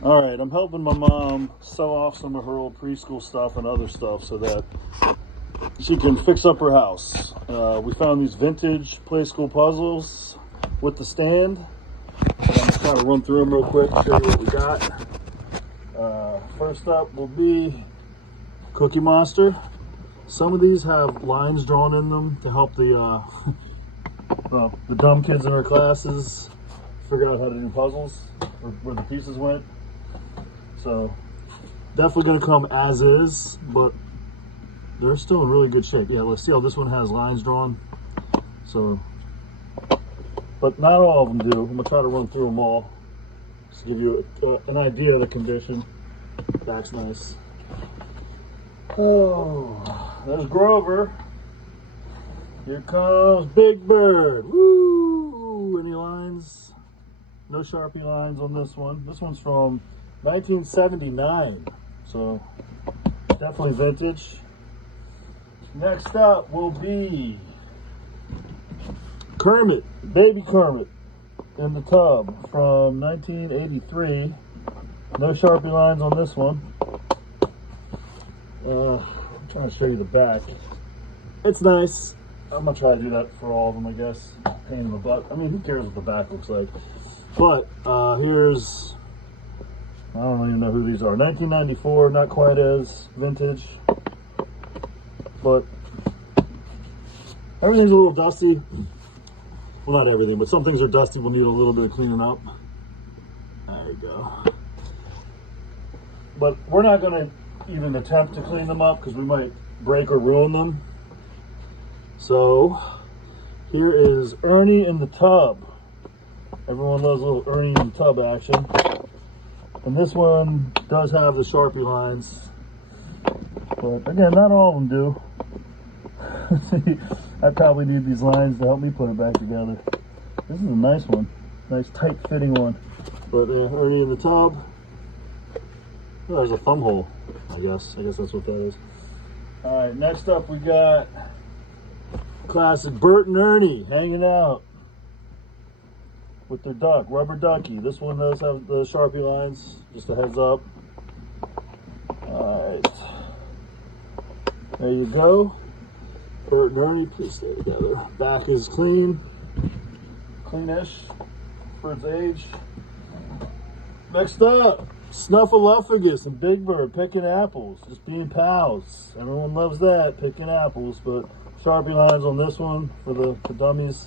All right, I'm helping my mom sell off some of her old preschool stuff and other stuff so that she can fix up her house. We found these vintage Playskool puzzles with the stand. I'm going to try to run through them real quick, show you what we got. First up will be Cookie Monster. Some of these have lines drawn in them to help the dumb kids in our classes figure out how to do puzzles or where the pieces went. So definitely going to come as is, but they're still in really good shape. Yeah, let's see how this one has lines drawn. So, but not all of them do. I'm going to try to run through them all just to give you an idea of the condition. Back's nice. Oh, there's Grover. Here comes Big Bird. Woo! Any lines? No Sharpie lines on this one. This one's from 1979, so definitely vintage. Next up will be Kermit, Baby Kermit in the tub from 1983. No Sharpie lines on this one. I'm trying to show you the back. It's nice. I'm gonna try to do that for all of them, I guess. Pain in the butt. I mean, who cares what the back looks like? But here's, I don't even know who these are. 1994, not quite as vintage, but everything's a little dusty. Well, not everything, but some things are dusty. We'll need a little bit of cleaning up. There you go. But we're not going to even attempt to clean them up because we might break or ruin them. So here is Ernie in the tub. Everyone loves a little Ernie in the tub action. And this one does have the Sharpie lines. But again, not all of them do. See, I probably need these lines to help me put it back together. This is a nice one. Nice tight fitting one. But Ernie in the tub. Oh, there's a thumb hole, I guess. I guess that's what that is. Alright, next up we got classic Bert and Ernie hanging out with their duck, rubber ducky. This one does have the Sharpie lines, just a heads up. Alright. There you go. Bert and Ernie, please stay together. Back is clean. Cleanish for its age. Next up, Snuffleupagus and Big Bird picking apples, just being pals. Everyone loves that, picking apples, but Sharpie lines on this one for the dummies.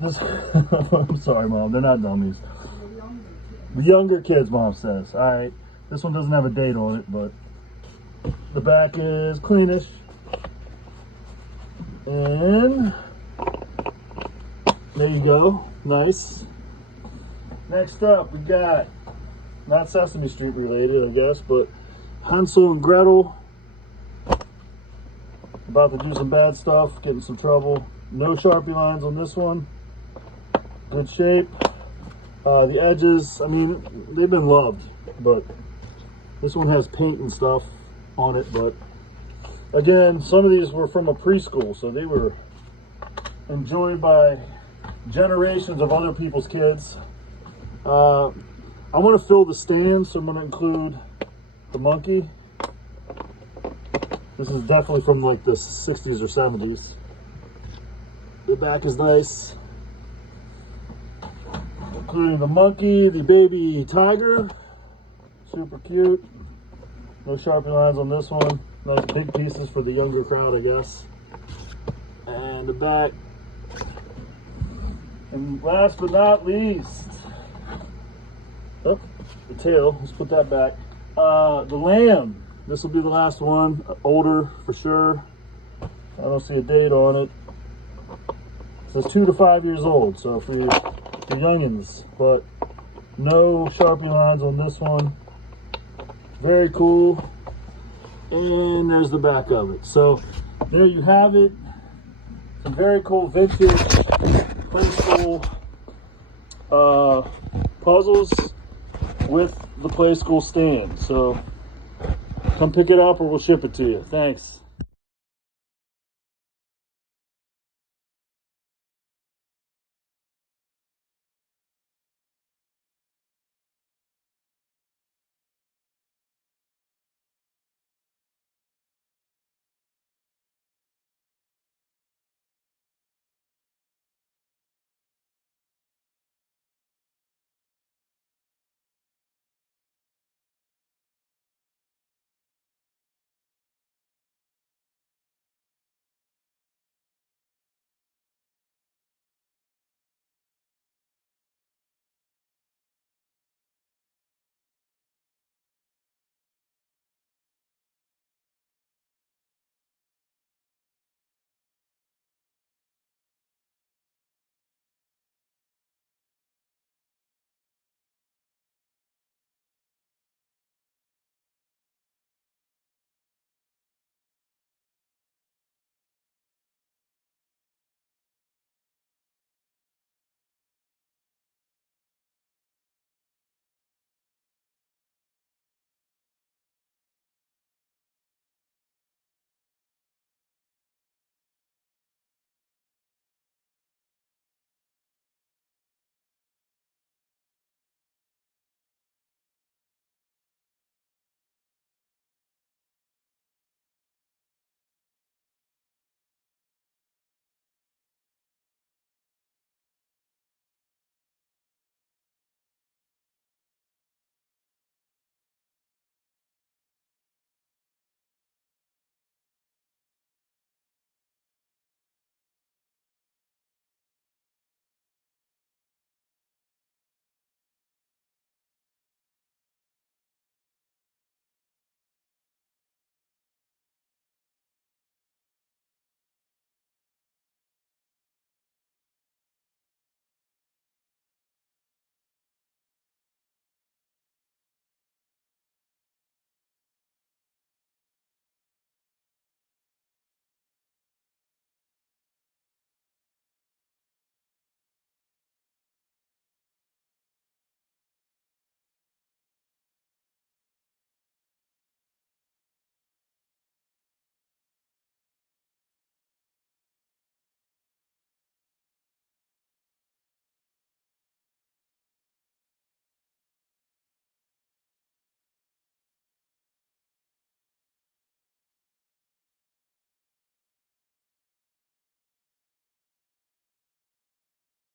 I'm sorry, Mom, they're not dummies. The younger kids, Mom says. Alright, this one doesn't have a date on it, but the back is cleanish. And there you go, nice. Next up, we got, not Sesame Street related, I guess, but Hansel and Gretel. About to do some bad stuff, get in some trouble. No Sharpie lines on this one. Good shape. The edges, I mean, they've been loved, but this one has paint and stuff on it. But again, some of these were from a preschool, so they were enjoyed by generations of other people's kids. I want to fill the stand, so I'm going to include the monkey. This is definitely from like the 60s or 70s. The back is nice. Including the monkey, the baby tiger. Super cute. No Sharpie lines on this one. Nice big pieces for the younger crowd, I guess. And the back. And last but not least, oh, the tail, let's put that back. The lamb, this will be the last one, older for sure. I don't see a date on it. It says 2 to 5 years old, so for your youngins, but no Sharpie lines on this one. Very cool. And there's the back of it. So there you have it. Some very cool vintage Playskool puzzles with the Playskool stand. So come pick it up or we'll ship it to you. Thanks.